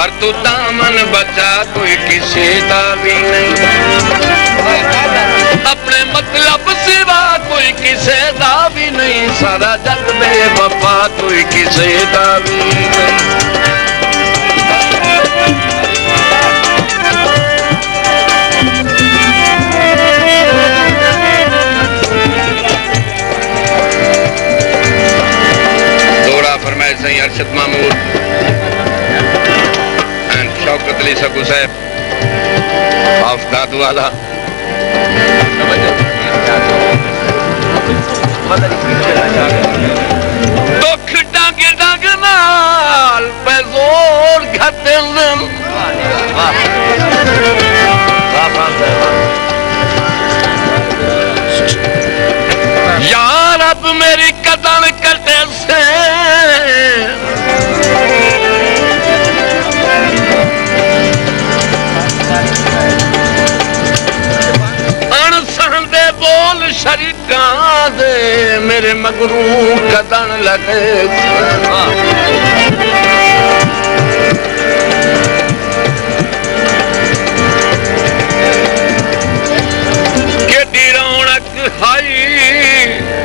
हर तू दामन बचा कोई किसी दा भी नहीं अपने मतलब सिवा कोई किसी दा भी नहीं सारा जग बेवफा कोई किसी दा भी नहीं फरमाए सही अरशद महमूद एंड शौकत अली सकू साहब ऑफ दादूवाला दुख डंग डंग नाल पे जोर घटन यार अब मेरी कदम कटे से अनसहन दे बोल शरीका दे मेरे मगरू कदन लगे केडी रौनक हाई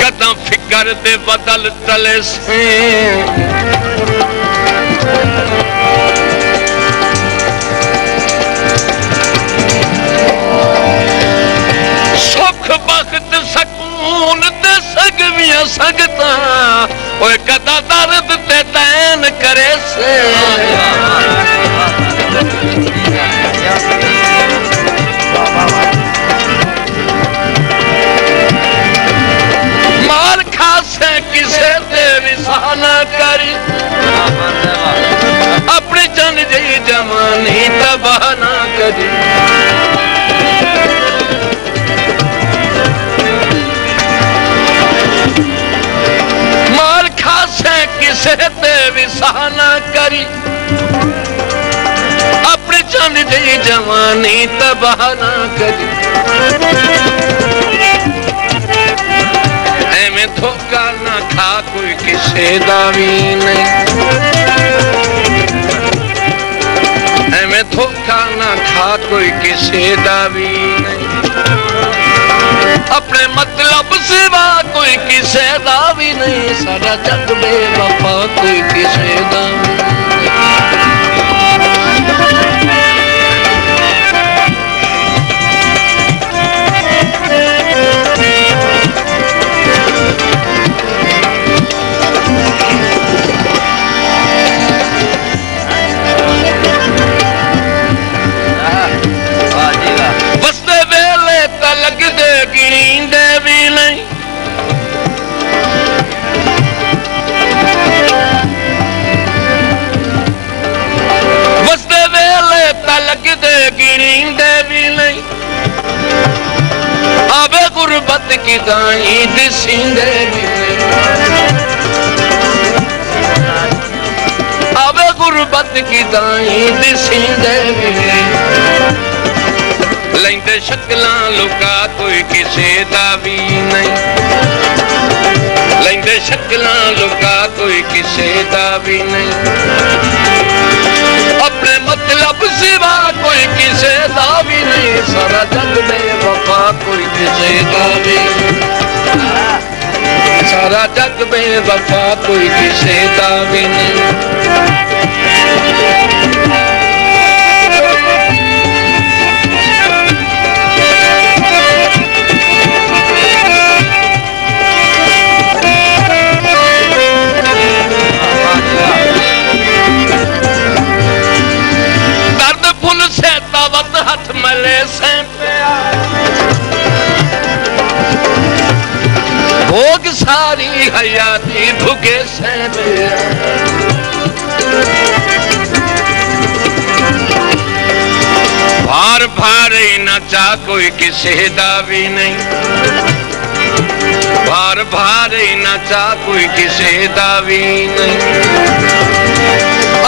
कदम फिकर दे बदल तले से सुख बख्त सकून दे सकवियां सकता ओए कदा दर्द ते तैन करे से मार खासे किसे दे विसाना करी अपनी जन जी जवानी तबाह ना करी मार खासे किसे दे विसाना करी अपनी जन जी जवानी तबाह ना करी एवें धोखा ना खा कोई किसे दा भी नहीं एवें धोखा ना खा कोई किसे दा भी नहीं अपने मतलब सिवा कोई किसे दा भी नहीं सारा जग बेवफा कोई किसे दा भी गिणींदे भी नहीं वसदे वेले तलक दे गिणींदे भी नहीं आवे गुरबत की दाई दिसींदे भी नहीं आवे गुरबत की दाई दिसींदे भी नहीं लेंदे शक्लां लुका कोई किसे दा भी नहीं लेंदे शक्लां लुका कोई किसे दा भी नहीं अपने मतलब सिवा कोई किसे दा भी नहीं सारा जग बेवफा कोई किसे दा भी सारा जग बेवफा कोई किसे दा भी नहीं हाथ मले से भोग सारी हयाती भुगे से भार भारे न चा कोई किसे दा भी नहीं भार भारे न चा कोई किसे दा भी नहीं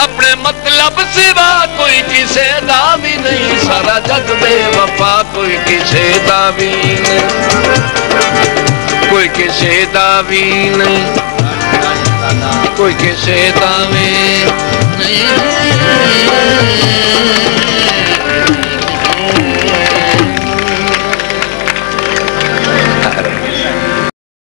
अपने मतलब रब सिवा कोई किसे दा भी नहीं, सारा जग बेवफा कोई किसे दा भी नहीं, कोई किसे दा भी नहीं, कोई किसे दा भी नहीं।